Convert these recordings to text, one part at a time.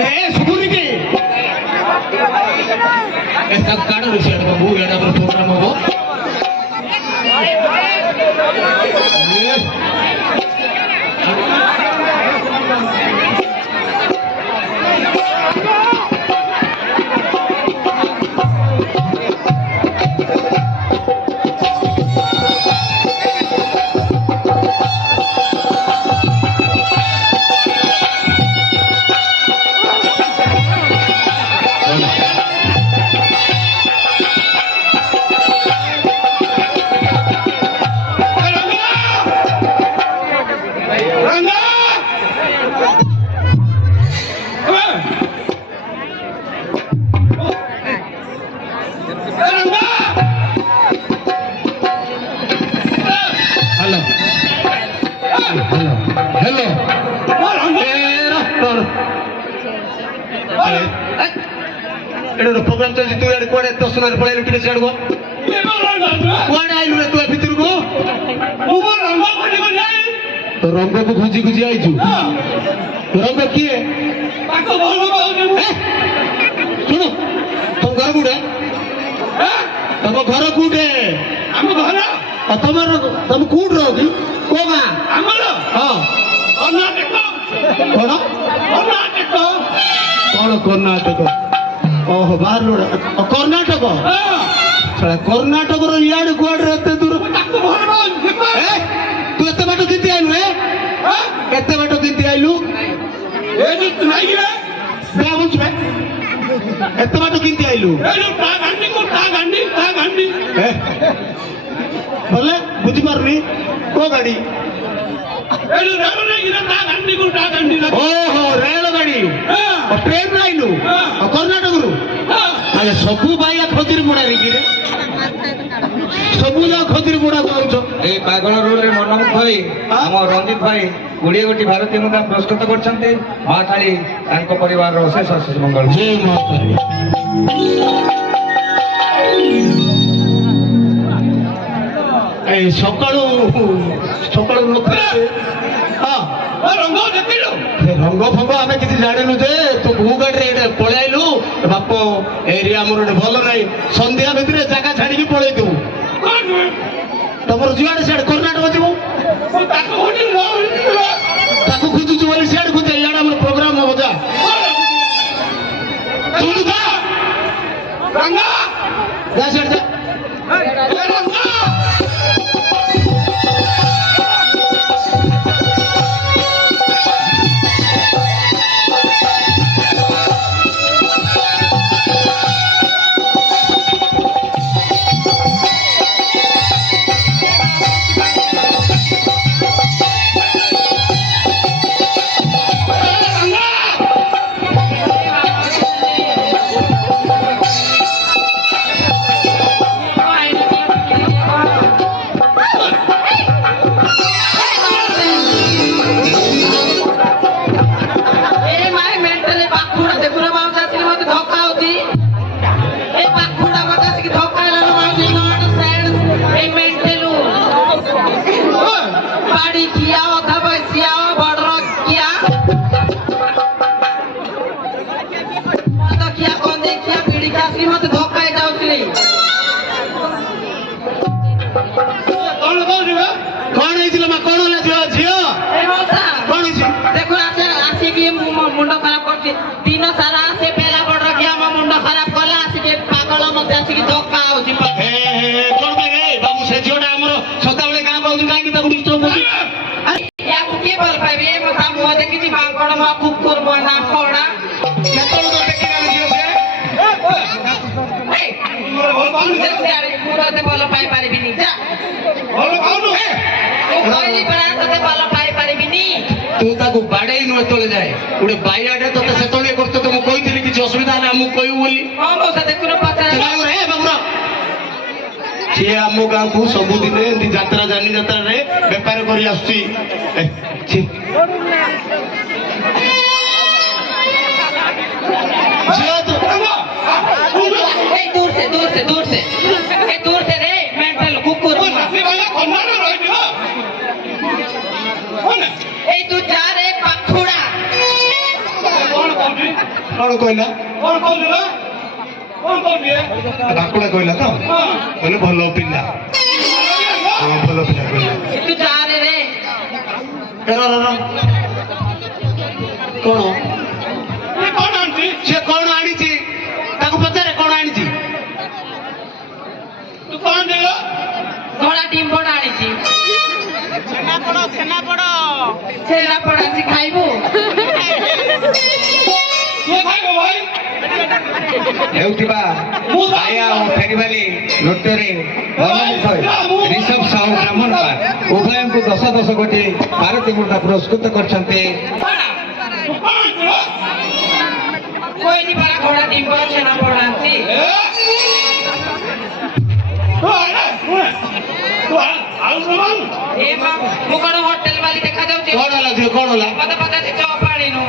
सुबुरी की ऐसा काढ विषय बाबू एडा प्रोग्राम हो प्रोग्राम चलती तू यार कोड़े तो सुनार पड़े लुटी से चढ़ गो कोड़े आई लुटे तू भीतर को ऊपर रंग बनी बनी तो रंग को खुजी खुजी आई छु रंग की है ताको बोल सुनो तुम घर गुडे तुम घर गुडे हम घर तमर तुम कूड रहो की कोगा हमर हां कर्नाटक कोन कर्नाटक कोन कर्नाटक ओह बाहर कर्नाटक कर्नाटक इे गुआड़ दूर तू एत बाट किंती आइलु एत बाट किंती आइलु एत बाट किंती आइलु बोले बुझी पारनी को गाड़ी ओहो रेल गाड़ी ट्रेन आइलु कर्नाटक रु अरे सबू बाइया खजुरी मुड़ा रे सबू जा खजुरी मुड़ा कहउछ ए पागल रोल रे मनोज भाई हम रंजित भाई गुड़िया गोटी भारतीय मुद्रा प्रस्तुत करछन्ते मां काली तांको परिवार रो अशेष अशेष मंगल जय मां काली ए सकाळू सकाळू लोक हां रंग देखिलो रंग फंग आम कि जाणु जे तू भू गाड़ी पलैलु बाप एरिया मोर भल ना संध्या भितर जगह छाड़ी पलू तुम जुआड़े सियाड़े कर्नाटक जीव खोजुचु बोली सियाड़े खोजे इे आम प्रोग्राम हम जा सियाड़े जा मुंड खराब कर दिन सारा से पेला बड़ रखिया मुंड खराब कला आसिके पागल मत आसिके धक्का होची कोन रे बाबू से जोडा हमरो सदाबळे गां बाबू काई की तब डिस्टर्ब होची या के बोल पाबे मता मुह देखि जी बांगड़ मा कुकुर बना कोडा नतल तो देखि ना जियो से ए बोल से अरे पूरा ते बोल पाई पारिबिनी जा बोल बोल ए कोइली परा ते बोल पाई पारिबिनी तू ताको बाडई न तोले जाए उडे बाइयाडे तो से तोले करते तो मु कहितली कि असुविधा ना मु कहिउ बोली हां बस देखुन पता रे बाबूरा से आमो गाँ को सबुदिन यात्रा जानी यात्रा रे बेपार करी आसुची दूर से रे मेंटल कुकुर ए तू जा रे पखुड़ा କଣ କହିଲା ବାକୁଡ଼ା କହିଲା ତ କହିଲେ ଭଲ ପିଲା ହଁ ଭଲ ପିଲା କହିଲା ତୁ ଯା ରେ ରେ କଣ ସେ କଣ ଆଣିଛି ତାକୁ ପଚାରେ କଣ ଆଣିଛି ଧଳା ଟିମ୍ବଡ ଆଣିଛି ଛେନାପୋଡ ଆଣିଛି ଖାଇବୁ ହେଉଥିବା ଆୟା ଓ ଫେରିବାଲି ନୃତ୍ୟରେ ରିଷଭ ସାହୁ ବ୍ରାହ୍ମଣ ଉଭୟଙ୍କୁ 10 କୋଟି ଭାରତୀୟ ମୁଦ୍ରା ପୁରସ୍କୃତ କରିଛନ୍ତି। କହିଲି ପରା ଧଳା ଟିମ୍ବଡ ଛେନାପୋଡ ଆଣିଛି ଏ ମା ମୁଁ କଣ ହୋଟେଲ ବାଲି ଦେଖାଯାଉଛି କଣ ହେଲା ଝିଅ କଣ ହେଲା ମତେ ପଚାରୁଛି ଚପ ଆଣିନୁ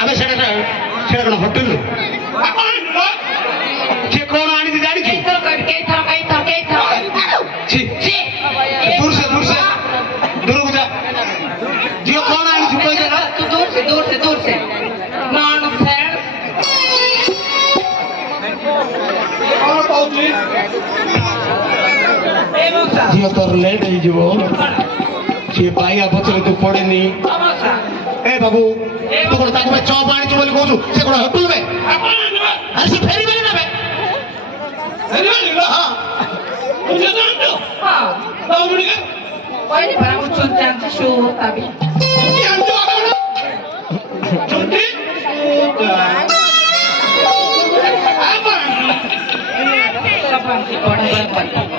ଆମେ ସେଟା କଣ ହୋଟେଲ ସେ କଣ ଆଣିଛି ଜାଣିଛୁ ଛି, ଦୂର ସେ ଦୂରକୁ ଯା ଝିଅ କଣ ଆଣିଛୁ କହିଲେ तू दूर से नॉन फ्रेंड ଝିଅ ତୋର ଲେଟ୍ ହେଇଯିବ ସେ ପାଇବା ପଛରେ ତୁ ପଡେନି ଏ ବାବୁ ତୁ କଣ ତାକୁ ଚପ ଆଣିଛୁ ବୋଲି କହୁଛୁ ସେ କଣ ହୋଟେଲ ବେ ଆରେ ସେ ଫେରିବେନି ନା ବେ କହିଲି ପରା ମୁଁ ଚୁନ୍ ଜାଣିଛି ସୁ ତାବି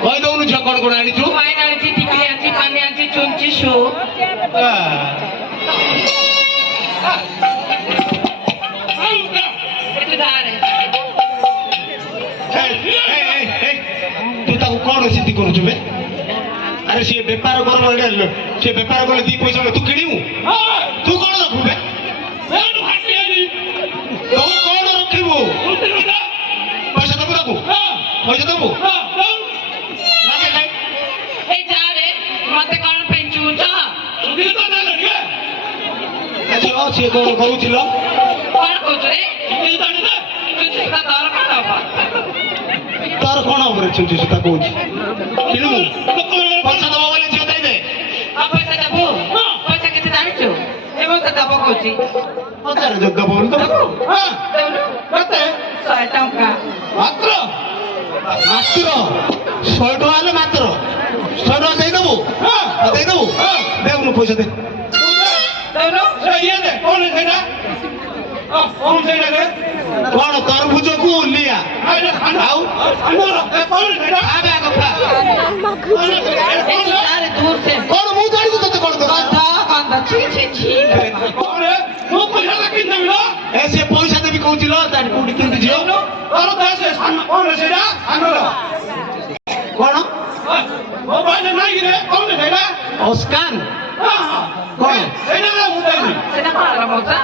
କହିଦଉନୁ ଝିଅ କଣ କଣ ଆଣିଛୁ वाइन आଣିଛି ଟିକିଲି ଆଣିଛି ପାନି ଆଣିଛି ଚୁଞ୍ଚି ସୁ ଏଠି ଧାରେ ତୁ ତାକୁ କଣ ସିଦ୍ଧି କରୁଛୁ ବେ ଆରେ ସିଏ ବେପାର କର ସେ ବେପାର କଲେ 2 ପଇସା ତୁ କିଣିବୁ ତୁ କଣ ରଖୁ ବେ ତୁ କଣ ରଖିବୁ ପଇସା ଦେବୁ ତାକୁ ପଇସା ଦେବୁ ଏ ଧାରେ ମତେ କଣ ପେଞ୍ଚୁଛ ସିଏ କଣ କହୁଥିଲ କଣ କହୁଛୁ ରେ ଚୁଞ୍ଚି ସୂତା ଦର କଣ ହବ ତୋର କଣ ଉପରେ ଛୁଞ୍ଚି ସୂତା କହୁଛି କିଣିବୁ ପଇସା ଦବ ବୋଲି ଝିଅ ଦେଇଦେ ଆଉ ପଇସା ଦେବୁ ପଇସା କେତେ ଜାଣିଛୁ ଏ ପଇସା ଦବ କହୁଛି ପଚାରେ ଯଦି ଦବ ବୋଲି ଦବୁ ଦେଉନୁ କେତେ 100 ଟଙ୍କା ମାତ୍ର 100 ଟଙ୍କା ହେଲେ ମାତ୍ର 100 ଟଙ୍କା ଦେଇଦବୁ ଦେଇଦବୁ ଦେବୁନୁ ପଇସା ଦେ ଦେଉନୁ କଣ ତରଭୁଜକୁ ଲିଆ ଆଉ ଧାରେ ଦୂର ସେ କଣ ମୁଁ ଜାଣିଛୁ ତତେ କଣ ଦରକାର ଗନ୍ଧ छी ଏ ସେ ପଇସା ଦେବି କହୁছিল ତାର କୋଉଠି କେମିତି ଝିଅ କଣ ଅସ୍କାନ କଣ ସେଟା କଣ ମଜା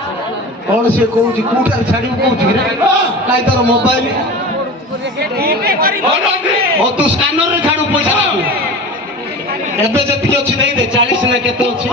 କଣ ସେ କହୁଛି କୋଉଠାରେ ଛାଡିବୁ କହୁଛି କି ନାଇଁ ତାର ମୋବାଇଲ ତୁ ସ୍କାନରରେ ଛାଡୁ ପଇସା ଏବେ ଯେତିକି ଅଛି ଦେଇଦେ 40 ନା କେତେ ଅଛି